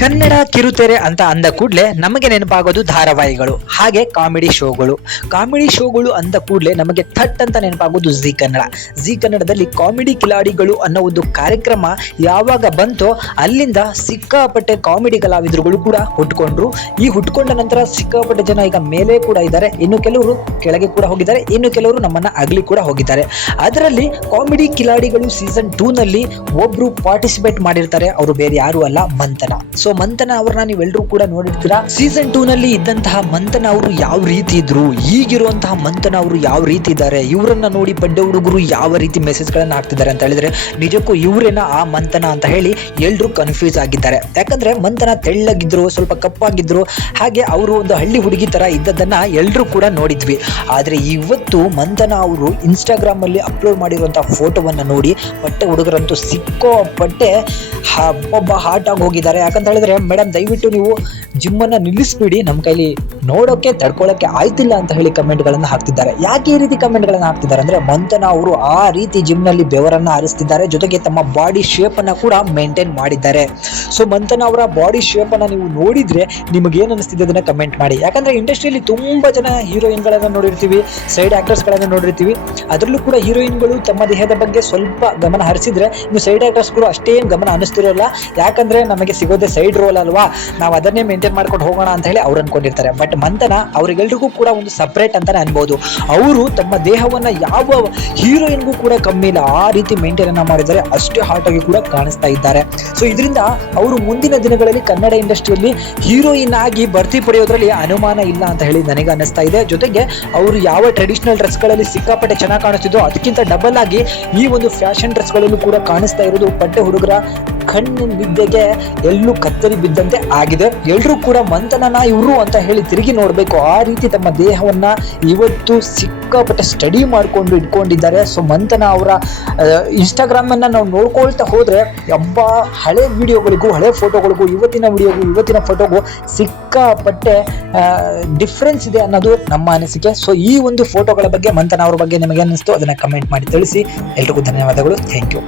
ಕನ್ನಡ ಕಿರುತೆರೆ ಅಂತ ಅಂದ ಕೂಡಲೇ ನಮಗೆ ನೆನಪಾಗೋದು ಧಾರಾವಾಹಿಗಳು, ಹಾಗೆ ಕಾಮಿಡಿ ಶೋಗಳು ಅಂದ ಕೂಡಲೇ ನಮಗೆ ಥಟ್ ಅಂತ ನೆನಪಾಗೋದು ಜಿ ಕನ್ನಡ. ಜಿ ಕನ್ನಡದಲ್ಲಿ ಕಾಮಿಡಿ ಕಿಲಾಡಿಗಳು ಅನ್ನೋ ಒಂದು ಕಾರ್ಯಕ್ರಮ ಯಾವಾಗ ಬಂತೋ ಅಲ್ಲಿಂದ ಸಿಕ್ಕಾಪಟ್ಟೆ ಕಾಮಿಡಿ ಕಲಾವಿದರುಗಳು ಕೂಡ ಹುಟ್ಕೊಂಡ್ರು. ಈ ಹುಟ್ಕೊಂಡ ನಂತರ ಸಿಕ್ಕಾಪಟ್ಟೆ ಜನ ಈಗ ಮೇಲೆ ಕೂಡ ಇದ್ದಾರೆ, ಇನ್ನು ಕೆಲವರು ಕೆಳಗೆ ಕೂಡ ಹೋಗಿದ್ದಾರೆ, ಇನ್ನು ಕೆಲವರು ನಮ್ಮನ್ನ ಅಗಲಿ ಕೂಡ ಹೋಗಿದ್ದಾರೆ. ಅದರಲ್ಲಿ ಕಾಮಿಡಿ ಕಿಲಾಡಿಗಳು ಸೀಸನ್ 2 ನಲ್ಲಿ ಒಬ್ರು ಪಾರ್ಟಿಸಿಪೇಟ್ ಮಾಡಿರ್ತಾರೆ. ಅವರು ಬೇರೆ ಯಾರು ಅಲ್ಲ, ಮಂಥನ. ಸೊ ಮಂಥನ ಅವ್ರನ್ನ ನೀವೆಲ್ಲರೂ ಕೂಡ ನೋಡಿರ್ತೀರಾ. ಸೀಸನ್ 2 ನಲ್ಲಿ ಇದ್ದಂತಹ ಮಂಥನ ಅವರು ಯಾವ ರೀತಿ ಇದ್ರು, ಈಗಿರುವಂತಹ ಮಂಥನ ಅವರು ಯಾವ ರೀತಿ ಇದ್ದಾರೆ, ಇವರನ್ನ ನೋಡಿ ಬಡ್ಡೆ ಹುಡುಗರು ಯಾವ ರೀತಿ ಮೆಸೇಜ್ ಗಳನ್ನ ಹಾಕ್ತಿದ್ದಾರೆ ಅಂತ ಹೇಳಿದ್ರೆ ನಿಜಕ್ಕೂ ಇವರೇನ ಆ ಮಂಥನ ಅಂತ ಹೇಳಿ ಎಲ್ರು ಕನ್ಫ್ಯೂಸ್ ಆಗಿದ್ದಾರೆ. ಯಾಕಂದ್ರೆ ಮಂಥನ ತೆಳ್ಳಗಿದ್ರು, ಸ್ವಲ್ಪ ಕಪ್ಪಾಗಿದ್ರು, ಹಾಗೆ ಅವರು ಒಂದು ಹಳ್ಳಿ ಹುಡುಗಿ ತರ ಇದ್ದದನ್ನ ಎಲ್ರು ಕೂಡ ನೋಡಿದ್ವಿ. ಆದ್ರೆ ಇವತ್ತು ಮಂಥನ ಅವರು ಇನ್ಸ್ಟಾಗ್ರಾಮ್ ಅಲ್ಲಿ ಅಪ್ಲೋಡ್ ಮಾಡಿರುವಂತಹ ಫೋಟೋವನ್ನ ನೋಡಿ ಬಟ್ಟೆ ಹುಡುಗರಂತೂ ಸಿಕ್ಕೋಪಟ್ಟೆ ಹಾಟ್ ಆಗಿ ಹೋಗಿದ್ದಾರೆ. ಯಾಕಂತ ಹೇಳಿದ್ರೆ ಮೇಡಮ್ ದಯವಿಟ್ಟು ನೀವು ಜಿಮ್ ಅನ್ನ ನಿಲ್ಲಿಸ್ಬಿಡಿ, ನಮ್ಮ ಕೈಲಿ ನೋಡೋಕೆ ತಡ್ಕೊಳ್ಳೋಕೆ ಆಯ್ತಿಲ್ಲ ಅಂತ ಹೇಳಿ ಕಮೆಂಟ್ ಗಳನ್ನ ಹಾಕ್ತಿದ್ದಾರೆ. ಯಾಕೆ ಈ ರೀತಿ ಕಮೆಂಟ್ ಗಳನ್ನ ಹಾಕ್ತಿದ್ದಾರೆ ಅಂದ್ರೆ ಮಂಥನ ಅವರು ಆ ರೀತಿ ಜಿಮ್ ನಲ್ಲಿ ಬೆವರನ್ನ ಹರಿಸ್ತಿದ್ದಾರೆ, ಜೊತೆಗೆ ತಮ್ಮ ಬಾಡಿ ಶೇಪ್ ಅನ್ನ ಕೂಡ ಮೇಂಟೈನ್ ಮಾಡಿದ್ದಾರೆ. ಸೊ ಮಂಥನ ಅವರ ಬಾಡಿ ಶೇಪ್ ಅನ್ನ ನೀವು ನೋಡಿದ್ರೆ ನಿಮಗೆ ಏನ್ ಅನಿಸ್ತಿದೆ ಅದನ್ನ ಕಮೆಂಟ್ ಮಾಡಿ. ಯಾಕಂದ್ರೆ ಇಂಡಸ್ಟ್ರಿಯಲ್ಲಿ ತುಂಬಾ ಜನ ಹೀರೋಯಿನ್ ಗಳನ್ನ ನೋಡಿರ್ತೀವಿ, ಸೈಡ್ ಆಕ್ಟರ್ಸ್ ಗಳನ್ನ ನೋಡಿರ್ತೀವಿ. ಅದರಲ್ಲೂ ಕೂಡ ಹೀರೋಯಿನ್ಗಳು ತಮ್ಮ ದೇಹದ ಬಗ್ಗೆ ಸ್ವಲ್ಪ ಗಮನ ಹರಿಸಿದ್ರೆ ಇನ್ನು ಸೈಡ್ ಆಕ್ಟರ್ಸ್ ಕೂಡ ಅಷ್ಟೇನು ಗಮನ ಅನಿಸ್ತಿರೋಲ್ಲ. ಯಾಕಂದ್ರೆ ನಮಗೆ ಸಿಗೋದೇ ಸೈಡ್ ರೋಲ್ ಅಲ್ವಾ, ನಾವು ಅದನ್ನೇ ಮೇಂಟೈನ್ ಮಾಡ್ಕೊಂಡು ಹೋಗೋಣ ಅಂತ ಹೇಳಿ ಅವ್ರು ಅನ್ಕೊಂಡಿರ್ತಾರೆ. ಬಟ್ ಮಂಥನ ಅವರಿಗೆಲ್ರಿಗೂ ಕೂಡ ಒಂದು ಸಪರೇಟ್ ಅಂತಾನೆ ಅನ್ಬೋದು. ಅವರು ತಮ್ಮ ದೇಹವನ್ನ ಯಾವ ಹೀರೋಯಿನ್ಗೂ ಕೂಡ ಕಮ್ಮಿ ಇಲ್ಲ, ಆ ರೀತಿ ಮೇಂಟೈನ್ ಅನ್ನ ಮಾಡಿದ್ದಾರೆ, ಅಷ್ಟೇ ಹಾಟ್ ಆಗಿ ಕೂಡ ಕಾಣಿಸ್ತಾ ಇದ್ದಾರೆ. ಸೊ ಇದರಿಂದ ಅವರು ಮುಂದಿನ ದಿನಗಳಲ್ಲಿ ಕನ್ನಡ ಇಂಡಸ್ಟ್ರಿಯಲ್ಲಿ ಹೀರೋಯಿನ್ ಆಗಿ ಭರ್ತಿ ಪಡೆಯೋದ್ರಲ್ಲಿ ಅನುಮಾನ ಇಲ್ಲ ಅಂತ ಹೇಳಿ ನನಗೆ ಅನ್ನಿಸ್ತಾ ಇದೆ. ಜೊತೆಗೆ ಅವರು ಯಾವ ಟ್ರೆಡಿಷನಲ್ ಡ್ರೆಸ್ ಗಳಲ್ಲಿ ಸಿಕ್ಕಾಪಟ್ಟೆ ಚೆನ್ನಾಗಿ ಕಾಣಿಸ್ತಿದ್ರು ಅದಕ್ಕಿಂತ ಡಬಲ್ ಆಗಿ ಈ ಒಂದು ಫ್ಯಾಷನ್ ಡ್ರೆಸ್ ಗಳಲ್ಲೂ ಕೂಡ ಕಾಣಿಸ್ತಾ ಇರೋದು ಬಟ್ಟೆ ಹುಡುಗರ ಕಣ್ಣಿನ ನಿದ್ದೆಗೆ ಎಲ್ಲೂ ಕತ್ತರಿ ಬಿದ್ದಂತೆ ಆಗಿದೆ. ಎಲ್ರೂ ಕೂಡ ಮಂಥನನ ಇವರು ಅಂತ ಹೇಳಿ ತಿರುಗಿ ನೋಡ್ಬೇಕು, ಆ ರೀತಿ ತಮ್ಮ ದೇಹವನ್ನ ಇವತ್ತು ಸಿಕ್ಕಾಪಟ್ಟೆ ಸ್ಟಡಿ ಮಾಡ್ಕೊಂಡು ಇಟ್ಕೊಂಡಿದ್ದಾರೆ. ಸೊ ಮಂಥನ ಅವರ ಇನ್ಸ್ಟಾಗ್ರಾಮ್ ಅನ್ನ ನಾವು ನೋಡ್ಕೊಳ್ತಾ ಹೋದ್ರೆ ಹಳೆ ವಿಡಿಯೋಗಳಿಗೂ ಹಳೆ ಫೋಟೋಗಳಿಗೂ ಇವತ್ತಿನ ವಿಡಿಯೋಗೂ ಇವತ್ತಿನ ಫೋಟೋಗೂ ಸಿಕ್ಕಾಪಟ್ಟೆ ಡಿಫ್ರೆನ್ಸ್ ಇದೆ ಅನ್ನೋದು ನಮ್ಮ ಅನಿಸಿಕೆ. ಸೊ ಈ ಒಂದು ಫೋಟೋಗಳ ಬಗ್ಗೆ ಮಂಥನ ಅವ್ರ ಬಗ್ಗೆ ನಿಮಗೆ ಅನ್ನಿಸ್ತು ಅದನ್ನ ಕಮೆಂಟ್ ಮಾಡಿ ತಿಳಿಸಿ. ಎಲ್ರಿಗೂ ಧನ್ಯವಾದಗಳು. Thank you.